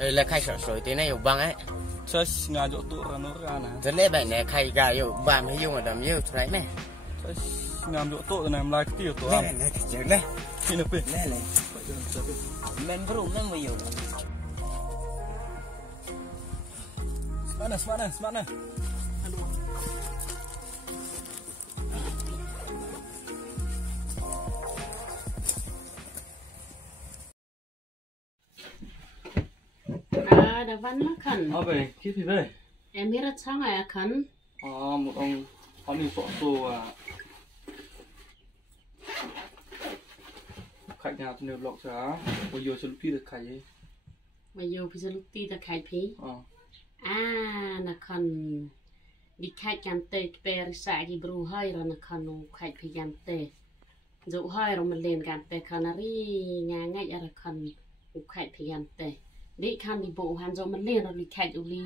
là khai sọ sồi thế này ở băng ấy chơi ngà chỗ tụ ra nó ra nè rất lẽ vậy này khai gà ở bàm hay dùng ở đầm yêu đấy này chơi ngà chỗ tụ này làm lại cái tiêu tụ này này thì chớ này khi nó về này này men bro nó mới yêu smart nè đã văn nó khẩn. về kiếp thì về. Em biết là sao ngày khẩn. Một ông có mình phỏng tù khách nhà tôi nêu lọc giá, bây giờ sẽ được khách ấy. Bây giờ sẽ lúc ti ta khách phí. Nó khẩn đi khách nhằm tê bè sải thì bru hơi rồi nó khẩn khách phí nhằm tê. Dụ hơi rồi mình lên nhằm tê khẩn là ri nhà ngay là khẩn khách phí nhằm tê. Đi khăn đi bộ hắn rồi mình lên rồi đi khách đi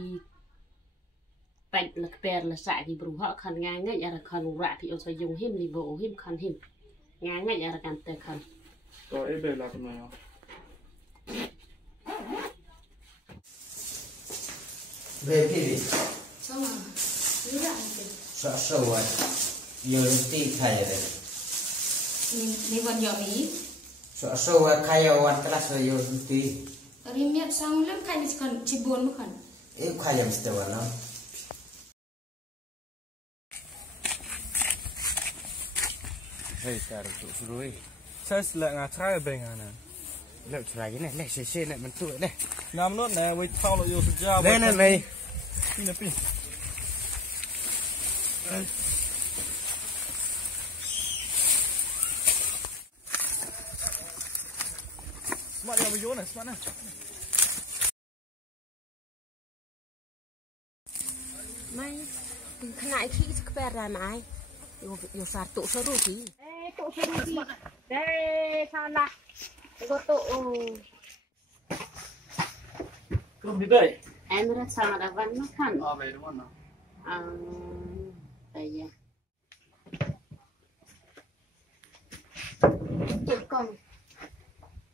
bạch là bè là sải thì bru họ khẩn ngay ngay là khẩn rạ thì sẽ dùng hiểm đi bộ hiểm khẩn hiểm ngay ngay là nhằm tê khẩn. Rồi em về là cái này về cái gì Xong rồi, như vậy thì sợ sầu à giờ tí khai rồi mình còn nhỏ bí sợ sầu à khai ở one class rồi giờ tí rồi miệng xong lắm khai thì còn chỉ buồn mất hẳn em khai em sẽ vào nó hey taruh tu suruh chơi lại ngà trai ở bên nè lợn trái cái này này xe này mình tuổi này ngắm nốt nè với thao nội yêu thực ra đây này mày pin là pin smart là video này smart này mày khăn lại khi cái ra mày yêu sạt tụ sơ rù gì tụ sơ rù gì đây sao là có tụ không biết đây em rất sao là văn nó khẩn về đúng không nào đây nha tụ con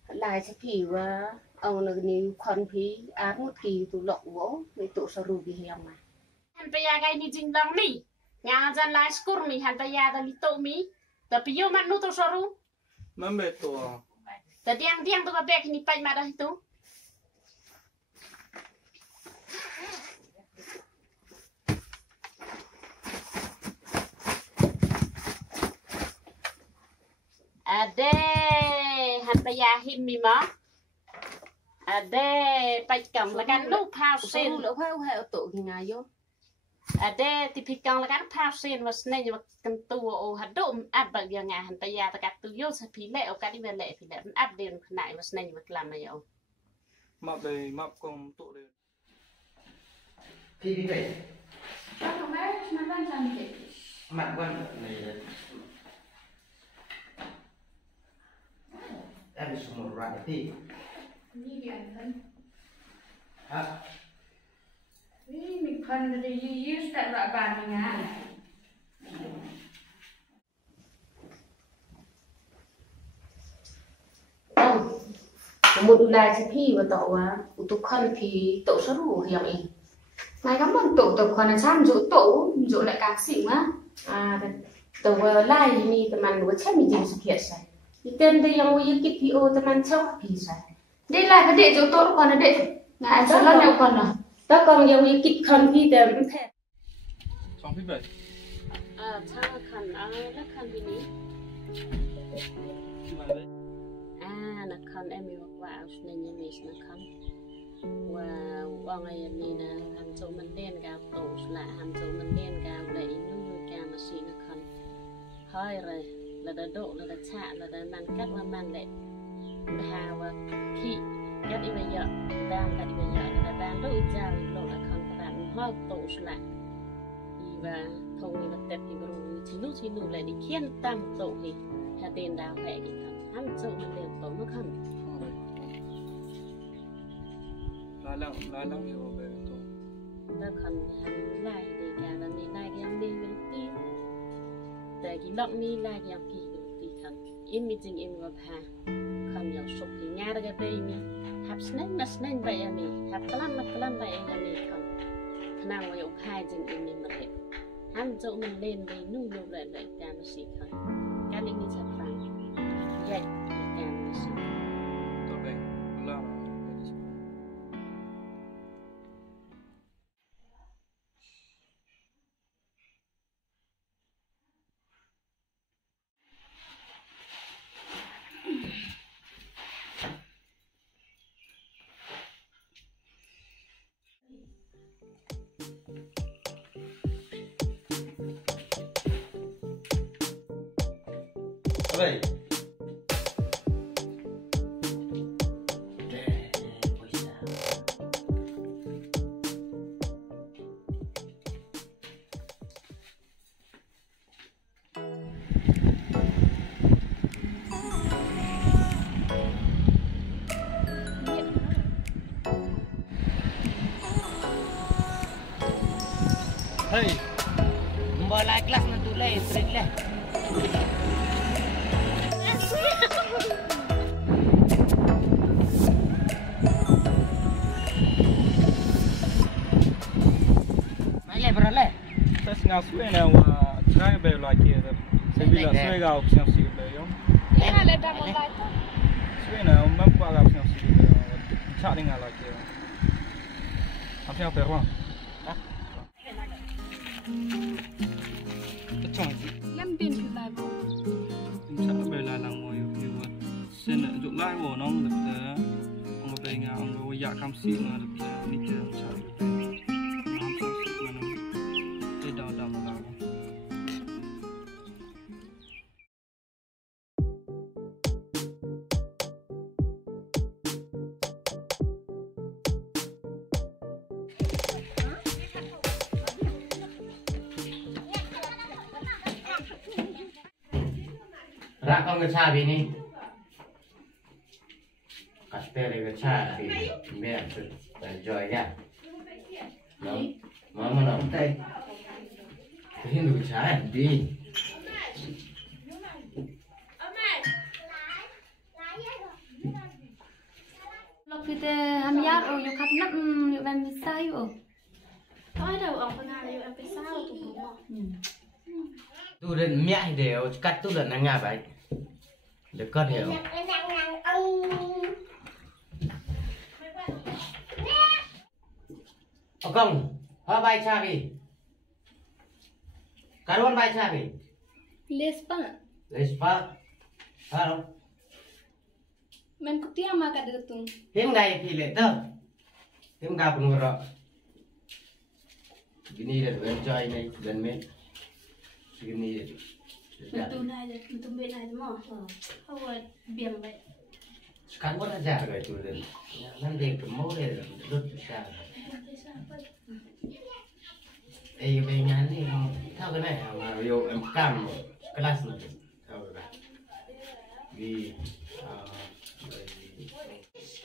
lại sẽ kỳ và ông là nhiều con phí ác một kỳ tụ lộng gỗ với tụ sơ rù gì hiểm mà hắn bây giờ cái này chính đồng đi nhà dân lại school mi hắn bây giờ là đi tụ mi tapi yo man nuto soru mà mệt tổ ta diang tu babek ni pai ma dah itu ade han bây giờ him mi ma ade pai cầm là cái lúc phao sen lúc heo tụ thì ngày vô ada thì con là cái phao sen và này nhưng mà cần tu ô hạt đậu áp bằng giờ ngày hành bây giờ ta cắt tu vô sẽ phí lệ cái đi về lệ phí lệ áp điện này và này nhưng mà làm này ô map đây map con tụ đây đi đi về không biết nó đang làm gì mặt quan này em xuống một loại đi như vậy thôi hả mình phần thì use tại loại bàn mình một đài sẽ phi và tổ tụ khăn thì tổ số đủ hiểu ý này có một tổ khăn là sao dụ lại càng xịn á tổ lai thì tụi mình có chết mình chịu sự kiện sai thì tên đây là một cái video tụi mình châu thì sai đây là cái để chỗ tổ còn là để ngài cho nó nào còn à đó còn nhiều cái kịch khăn thì đều cũng thế xong phim vậy sao khăn nó khăn gì nhỉ nó khăn em yêu vào nên nhà mình nó khăn và vào ngày này là hàng chỗ mình đen gạo tổ là hàng chỗ mình đen gạo để nuôi cá mà xí nó khăn hơi rồi là đã độ là đã chạ là đã man cắt và man lệ hà và khi cắt đi bây giờ đang cắt đi bây giờ là đang lội ra lộ là khăn các bạn hơi tổ là và thông thì vật đẹp thì rồi chỉ nụ lại đi khiên tam tổ thì hà tiền đào vẽ thì khăn hắn chỗ mình đều tổ nó khăn lá lăng nhiều về tổ nó khăn hắn lại để cả là này lại cái em đi với timแต่กี่ดอกนี้ลายยามกี่ตีคันอินมีจริงอินว่าพาคันอยากสุกที่งาได้ก็ได้มีห hấp snake mà snake vậy à mi hấp clan vậy à mi còn nàng với ông hai dừng im mi mà đẹp ham dỗ mình lên với nuôi nhiều lại lại càng nó xịt hơn cái này mình sẵn sàng dạy càng nó xịt Tôi về là Oi. hey Mbak lai kelas nanti lai street lah. Mai berapa lai? Saya ngah suai na try be like it. Saya bila suai ga option si be yo. Ini ada dapat lagi. Suai na mampu ga option si be. Cak dengan like it. Option apa orang? Betul. Lem pin tu lagi. Chắc là bề là ngồi nhiều xin là dụng lại của nó được ông bề nhà ông có dạ cam xị mà được đi chơi chả được nó không xị mà nó cái đào đầm vào Rak kau ngecha bini. Kastel ngecha bini. Biar tu enjoy ya. No, mama no tay. Ini tu ngecha di. Lúc kita hamyar yuk khắp nắp yuk em bị sai yuk. Thôi đâu ông con nào yuk em bị sao tụi nó. Tu dan miak dia, kat tu dan nangap baik. Dekat dia. Okong, apa baik cabi? Karuan baik cabi? Lespa. Lespa. Halo. Men kutia makan detung. Him gaya pilih tu. Him gak pengurok. Gini dah enjoy ni dan main. Gini dah. Itu bela je mah. Awak biang baik. Sekarang pun ajar gaya tu dan. Nanti kemau dia duduk besar. Bengan ni tahu kan yo em kam kelas ni. Tahu kan. Di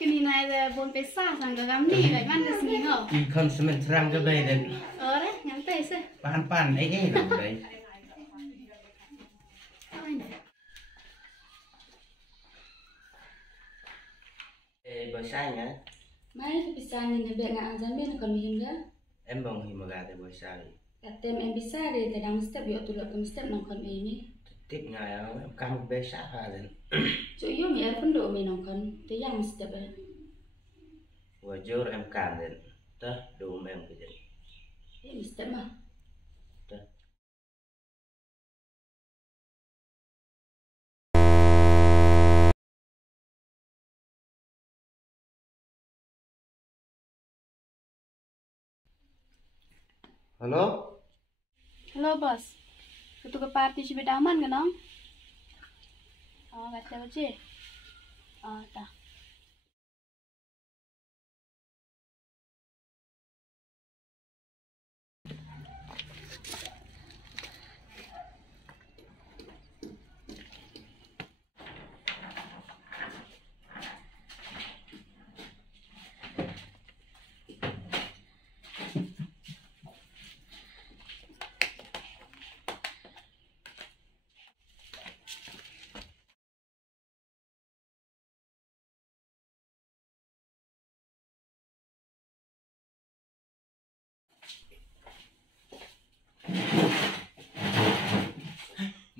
Kini naik bon pesa sang gam ni baik mana sini ngau. di konsumen serang ke bay dan Ore nyantai se. pan ini dong bay. Bữa sáng hả? Mai bisa ni nabe ngah azam ni kon hingga. Em bông hi mà gà thì bữa sáng. Katem em bisa de tadang step yo tulok kem step nang kon ini. Tiếp ngày em cam bé sát ra lên. Cu yo mi er pendo mi nang kon te yang step e. Vừa vô em cam lên. Đó, đủ em cái gì. Em step mah. Đó. Halo? Hello boss. Kutu ke party si bedaman ke nong? Oh, kata apa je? Oh, tak.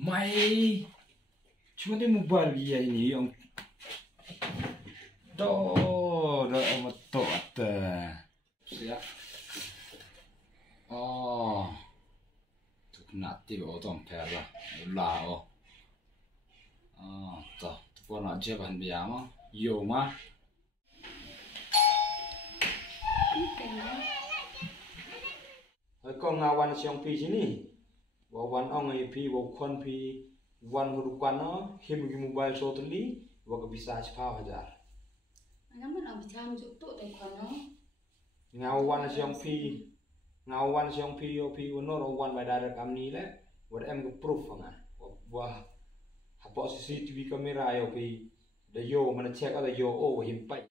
Mai cuma dia mobile dia ini yang dah amat tok siap. Oh, tu nak tiba orang perlah, lah. Tu pun nak jalan biar mah, yo mah. Kau ngawan siang pi sini, wawan orang pi, wawan pi, wan hurukan no, him mobile so tuli, wak bisa cepat aja. Nama nak bicara juk tu dek kono. Ngawan siang pi yo pi unor wan badar Kmie le, wad em ke proof nga. Wah, apa CCTV kamera yo pi, dah yo mana check ada yo oh him pai.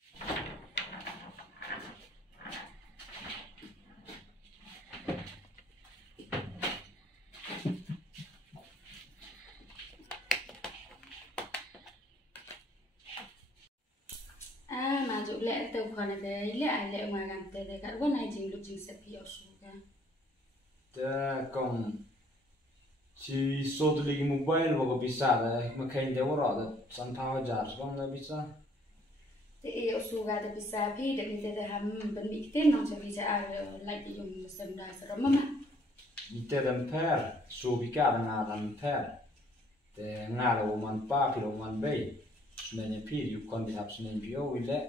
Juk lek tu kono deh, lek makan teh deh. Kat mana jing lu jing sepi osuka. Dah kong si so tu lagi mobile wak bisa dah, makan dia orang dah santai aja, sebab dah bisa. Teh osuka dah bisa pi, dah kita dah ham benik teh nong cepi jar lagi yung musim dah seram mama. Kita dah per, so bika dah dah per. Teh ngala uman pa, pilo uman bay. Sebenarnya pi, you kon dihap sebenarnya pi oh ile.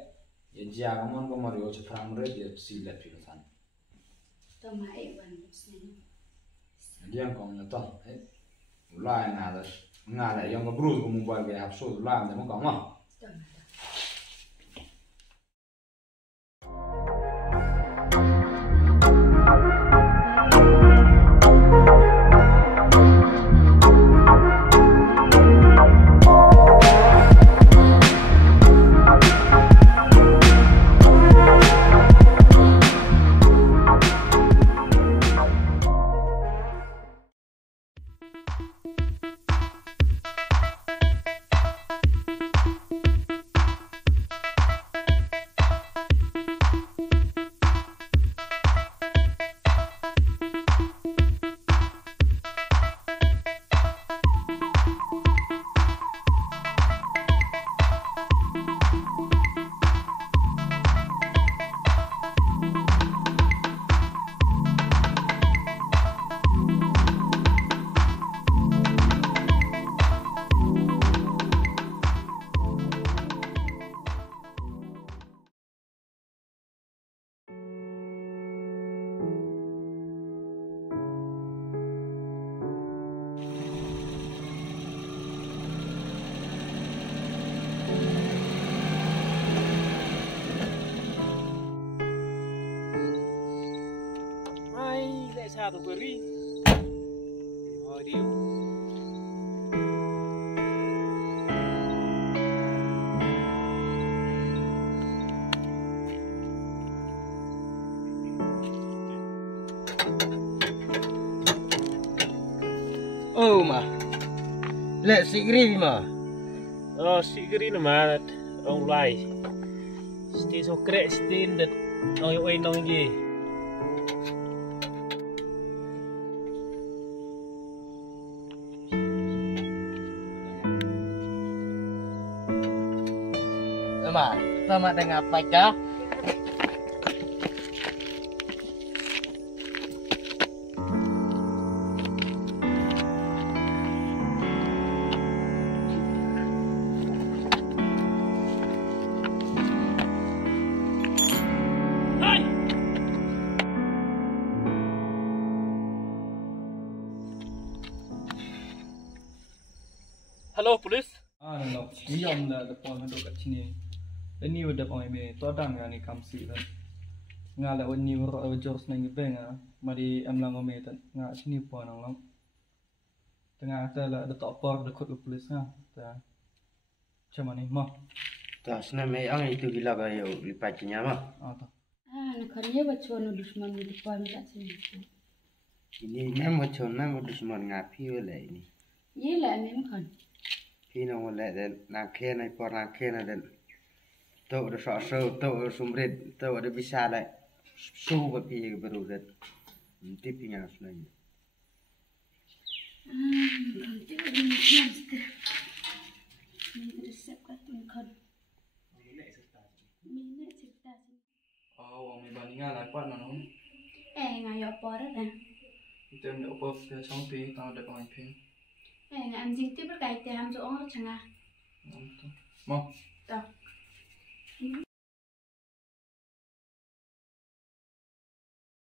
Ya jaga mon ko mari o chapram re dia sila pilotan. Tu mai wan sebenarnya. Dia kong na to, ulai ngada yang ngebrus ko mobile ke hap so ulai dia mo kong ma. Satu beri, oh dia. Oh ma, let sigri ma. Oh sigri nama orang lain. Sti so krek sti ndet, orang nong ye. Sama dengan apa kah? Halo polis. No. Diam dah depan mandok kat sini. Ini udah orang ini, todang yang ni kamsi kan. Ngala ini orang jors nengi benga, mari amlang ome tan ngak sini pun orang. Tengah ada lah ada topor dekat polis ha. Ta. Macam ni mah. Tak senang orang itu gila kaya lipatnya mah. Ah ta. Nak kerja baca nu dusman di depan kat sini. Ini memang macam dusman ngapi oleh ini. Ye lah memang kan. Kini oleh dan nak kena por nak kena dan. Tahu ada soal tahu sumrit tahu ada bisa lah suhu bagi baru dan tipinya sebenarnya. resep kat kan. Minat cerita sih. Wong may baninga lapat na non. Ngayo apa dah? Kita ndak apa dia sampai tahu ada pemain. Anjing tu berkait ham zo orang cengah. Mau. Dah.